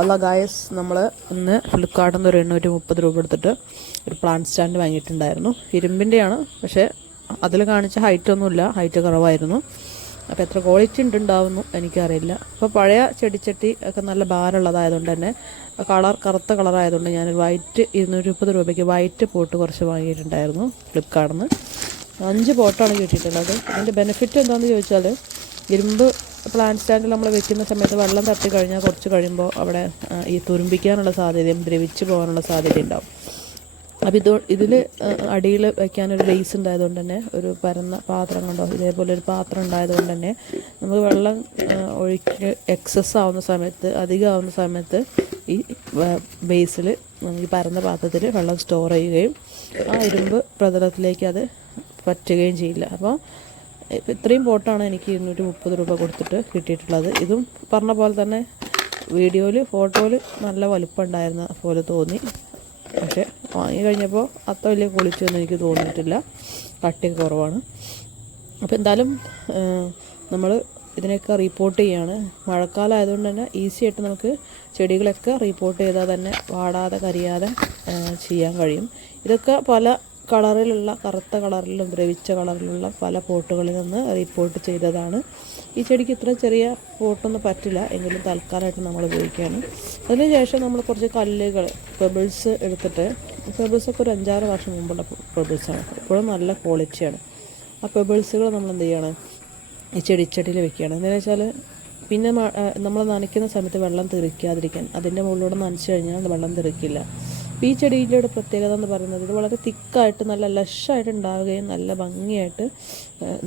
അല്ല ഗായസ്, നമ്മൾ ഇന്ന് ഫ്ലിപ്കാർട്ടിൽ നിന്ന് ഒരു 830 രൂപ എടുത്തിട്ട് ഒരു പ്ലാന്റ് സ്റ്റാൻഡ് വാങ്ങിയിട്ടുണ്ടായിരുന്നു. ഇരുമ്പിൻ്റെയാണ്, പക്ഷേ അതിൽ കാണിച്ച ഹൈറ്റൊന്നുമില്ല, ഹൈറ്റ് കുറവായിരുന്നു. അപ്പോൾ എത്ര ക്വാളിറ്റി ഉണ്ടാവുന്നു എനിക്കറിയില്ല. അപ്പോൾ പഴയ ചെടിച്ചട്ടി ഒക്കെ നല്ല ഭാരമുള്ളതായതുകൊണ്ട് തന്നെ കറുത്ത കളറായതുകൊണ്ട് ഞാനൊരു വൈറ്റ് 230 രൂപയ്ക്ക് വൈറ്റ് പോട്ട് കുറച്ച് വാങ്ങിയിട്ടുണ്ടായിരുന്നു ഫ്ലിപ്കാർട്ടിൽ നിന്ന്. 5 പോട്ടാണ് കിട്ടിയിട്ടുള്ളത്. അതിൻ്റെ ബെനിഫിറ്റ് എന്താണെന്ന് ചോദിച്ചാൽ, ഇരുമ്പ് പ്ലാന്റ് സ്റ്റാൻഡിൽ നമ്മൾ വെക്കുന്ന സമയത്ത് വെള്ളം തട്ടി കഴിഞ്ഞാൽ കുറച്ച് കഴിയുമ്പോൾ അവിടെ ഈ തുരുമ്പിക്കാനുള്ള സാധ്യതയും ദ്രവിച്ച് പോകാനുള്ള സാധ്യത ഉണ്ടാവും. അപ്പോൾ ഇതിൽ അടിയിൽ വയ്ക്കാനൊരു ബേസ് ഉണ്ടായതുകൊണ്ട് തന്നെ, ഒരു പരന്ന പാത്രം കണ്ടോ, ഇതേപോലെ ഒരു പാത്രം ഉണ്ടായതുകൊണ്ട് തന്നെ നമുക്ക് വെള്ളം ഒഴുക്കി എക്സസ് ആവുന്ന സമയത്ത്, അധികമാവുന്ന സമയത്ത് ഈ ബേസിൽ ഈ പരന്ന പാത്രത്തിൽ വെള്ളം സ്റ്റോർ ചെയ്യുകയും ആ ഇരുമ്പ് പ്രതലത്തിലേക്ക് അത് പറ്റുകയും ചെയ്യില്ല. അപ്പോൾ ഇത്രയും പോട്ടാണ് എനിക്ക് 230 രൂപ കൊടുത്തിട്ട് കിട്ടിയിട്ടുള്ളത്. ഇതും പറഞ്ഞ പോലെ തന്നെ വീഡിയോയിൽ ഫോട്ടോയിൽ നല്ല വലുപ്പം ഉണ്ടായിരുന്ന പോലെ തോന്നി, പക്ഷേ വാങ്ങി കഴിഞ്ഞപ്പോൾ അത്ര വലിയ ക്വാളിറ്റി ഒന്നും എനിക്ക് തോന്നിയിട്ടില്ല, കട്ടിയൊക്കെ കുറവാണ്. അപ്പോൾ എന്തായാലും നമ്മൾ ഇതിനൊക്കെ റിപ്പോർട്ട് ചെയ്യുകയാണ്. മഴക്കാലം ആയതുകൊണ്ട് തന്നെ ഈസി ആയിട്ട് നമുക്ക് ചെടികളൊക്കെ റിപ്പോർട്ട് ചെയ്താൽ തന്നെ വാടാതെ കരിയാതെ ചെയ്യാൻ കഴിയും. ഇതൊക്കെ പല കളറിലുള്ള, കറുത്ത കളറിലും ദ്രവിച്ച കളറിലുള്ള പല പോട്ടുകളിൽ നിന്ന് റിപ്പോർട്ട് ചെയ്തതാണ്. ഈ ചെടിക്ക് ഇത്ര ചെറിയ പോട്ടൊന്നും പറ്റില്ല, എങ്കിലും തൽക്കാലമായിട്ട് നമ്മൾ ഉപയോഗിക്കുകയാണ്. അതിന് ശേഷം നമ്മൾ കുറച്ച് കല്ലുകൾ, പെബിൾസ് എടുത്തിട്ട്, പെബിൾസൊക്കെ ഒരു 5-6 വർഷം മുമ്പുള്ള പെബിൾസാണ്, ഇപ്പോഴും നല്ല ക്വാളിറ്റിയാണ്. ആ പെബിൾസുകൾ നമ്മൾ എന്ത് ചെയ്യണം, ഈ ചെടിച്ചട്ടിയിൽ വെക്കുകയാണ്. എന്താണെന്ന് വെച്ചാൽ പിന്നെ നമ്മൾ നനയ്ക്കുന്ന സമയത്ത് വെള്ളം തെറിക്കാതിരിക്കാൻ, അതിൻ്റെ മുകളിലൂടെ നനച്ച് കഴിഞ്ഞാൽ വെള്ളം തെറിക്കില്ല. ഈ ചെടിയുടെ പ്രത്യേകത എന്ന് പറയുന്നത്, ഇത് വളരെ തിക്കായിട്ട് നല്ല ലഷായിട്ട് ഉണ്ടാവുകയും നല്ല ഭംഗിയായിട്ട്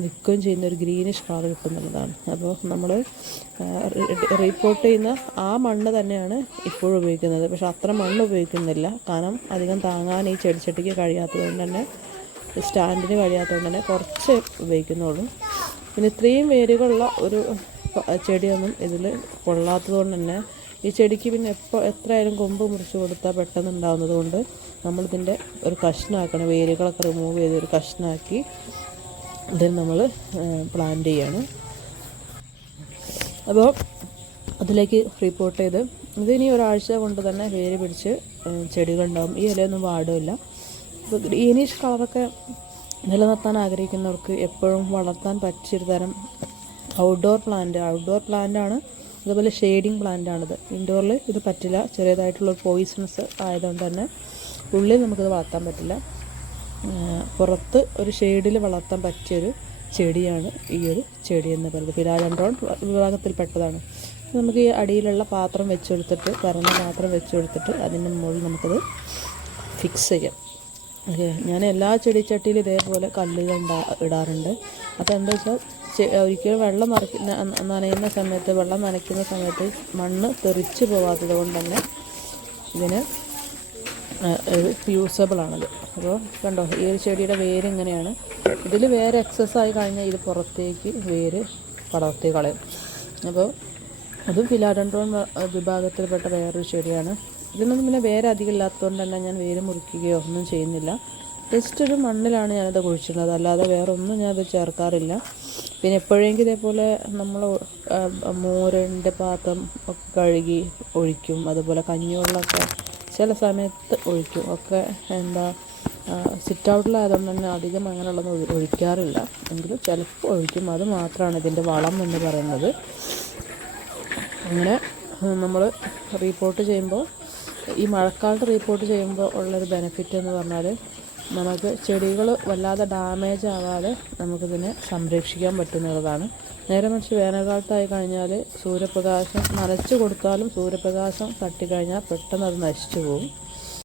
നിൽക്കുകയും ചെയ്യുന്ന ഒരു ഗ്രീനിഷ് കളർ കിട്ടുന്നുള്ളതാണ്. അപ്പോൾ നമ്മൾ റിപ്പോർട്ട് ചെയ്യുന്ന ആ മണ്ണ് തന്നെയാണ് ഇപ്പോഴും ഉപയോഗിക്കുന്നത്. പക്ഷെ അത്ര മണ്ണ് ഉപയോഗിക്കുന്നില്ല, കാരണം അധികം താങ്ങാൻ ഈ ചെടിച്ചട്ടിക്ക് കഴിയാത്തതുകൊണ്ട് തന്നെ, സ്റ്റാൻഡിന് കഴിയാത്തതുകൊണ്ട് തന്നെ കുറച്ച് ഉപയോഗിക്കുന്നുള്ളൂ. പിന്നെ ഇത്രയും വേരുകളുള്ള ഒരു ചെടിയൊന്നും ഇതിൽ കൊള്ളാത്തത് കൊണ്ട് തന്നെ ഈ ചെടിക്ക് പിന്നെ എത്രയായാലും കൊമ്പ് മുറിച്ച് കൊടുത്താൽ പെട്ടെന്ന് ഉണ്ടാകുന്നത് കൊണ്ട് നമ്മളിതിൻ്റെ ഒരു കഷ്ണമാക്കണം, വേരുകളൊക്കെ റിമൂവ് ചെയ്ത് ഒരു കഷ്ണമാക്കി ഇതിന് നമ്മൾ പ്ലാന്റ് ചെയ്യാണ്. അപ്പോൾ അതിലേക്ക് റിപ്പോർട്ട് ചെയ്ത് ഇതിനി ഒരാഴ്ച കൊണ്ട് തന്നെ വേര് പിടിച്ച് ചെടികളുണ്ടാകും. ഈ ഇലയൊന്നും വാടില്ല. അപ്പോൾ ഗ്രീനിഷ് കളറൊക്കെ നിലനിർത്താൻ ആഗ്രഹിക്കുന്നവർക്ക് എപ്പോഴും വളർത്താൻ പറ്റിയൊരു തരം ഔട്ട്ഡോർ പ്ലാന്റാണ്. അതുപോലെ ഷെയ്ഡിങ് പ്ലാന്റാണിത്. ഇൻഡോറിൽ ഇത് പറ്റില്ല, ചെറിയതായിട്ടുള്ള പോയിസണസ് ആയതുകൊണ്ട് തന്നെ ഉള്ളിൽ നമുക്കിത് വളർത്താൻ പറ്റില്ല. പുറത്ത് ഒരു ഷെയ്ഡിൽ വളർത്താൻ പറ്റിയൊരു ചെടിയാണ് ഈ ഒരു ചെടി എന്ന് പറയുന്നത്. ഫിലാഡൻഡ്രോൺ വിഭാഗത്തിൽപ്പെട്ടതാണ്. നമുക്ക് ഈ അടിയിലുള്ള പാത്രം വെച്ചെടുത്തിട്ട്, പരന്ന പാത്രം വെച്ചെടുത്തിട്ട് അതിൻ്റെ മുകളിൽ നമുക്കത് ഫിക്സ് ചെയ്യാം. ഞാൻ എല്ലാ ചെടിച്ചട്ടിയിലും ഇതേപോലെ കല്ലുകൾ ഇടാറുണ്ട്. അപ്പോൾ എന്താ വെച്ചാൽ ഒരിക്കലും വെള്ളം നനയുന്ന സമയത്ത്, വെള്ളം നനയ്ക്കുന്ന സമയത്ത് മണ്ണ് തെറിച്ച് പോകാത്തത് കൊണ്ട് തന്നെ ഇതിന് ഒരു യൂസബിളാണത്. അപ്പോൾ കണ്ടോ, ഈ ഒരു ചെടിയുടെ വേര് ഇങ്ങനെയാണ്. ഇതിൽ വേര് എക്സസ്സായി കഴിഞ്ഞാൽ ഇത് പുറത്തേക്ക് വേര് പടർത്തി കളയും. അപ്പോൾ അതും ഫിലാഡൻഡ്രോൺ വിഭാഗത്തിൽപ്പെട്ട വേറൊരു ചെടിയാണ്. ഇതിനൊന്നും പിന്നെ വേര് അധികം ഇല്ലാത്തതുകൊണ്ട് തന്നെ ഞാൻ വേര് മുറിക്കുകയോ ഒന്നും ചെയ്യുന്നില്ല. ജസ്റ്റ് ഒരു മണ്ണിലാണ് ഞാനത് കുഴിച്ചിട്ടുള്ളത്, അല്ലാതെ വേറെ ഒന്നും ഞാനത് ചേർക്കാറില്ല. പിന്നെ എപ്പോഴെങ്കിലും ഇതേപോലെ നമ്മൾ മോരിൻ്റെ പാത്രം ഒക്കെ കഴുകി ഒഴിക്കും, അതുപോലെ കഞ്ഞിവെള്ളമൊക്കെ ചില സമയത്ത് ഒഴിക്കും ഒക്കെ. സിറ്റ് ഔട്ടിലായതുകൊണ്ട് തന്നെ അധികം അങ്ങനെയുള്ളതൊന്നും ഒഴിക്കാറില്ല, എങ്കിലും ചിലപ്പോൾ ഒഴിക്കും. അത് മാത്രമാണ് ഇതിൻ്റെ വളം എന്ന് പറയുന്നത്. അങ്ങനെ നമ്മൾ റിപ്പോർട്ട് ചെയ്യുമ്പോൾ, ഈ മഴക്കാലത്ത് റിപ്പോർട്ട് ചെയ്യുമ്പോൾ ഉള്ളൊരു ബെനിഫിറ്റ് എന്ന് പറഞ്ഞാൽ, നമുക്ക് ചെടികൾ വല്ലാതെ ഡാമേജ് ആവാതെ നമുക്കിതിനെ സംരക്ഷിക്കാൻ പറ്റുന്നതാണ്. നേരെ മറിച്ച് വേനൽക്കാലത്തായി കഴിഞ്ഞാൽ സൂര്യപ്രകാശം നനച്ച് കൊടുത്താലും സൂര്യപ്രകാശം തട്ടിക്കഴിഞ്ഞാൽ പെട്ടെന്ന് അത് നശിച്ചു പോകും.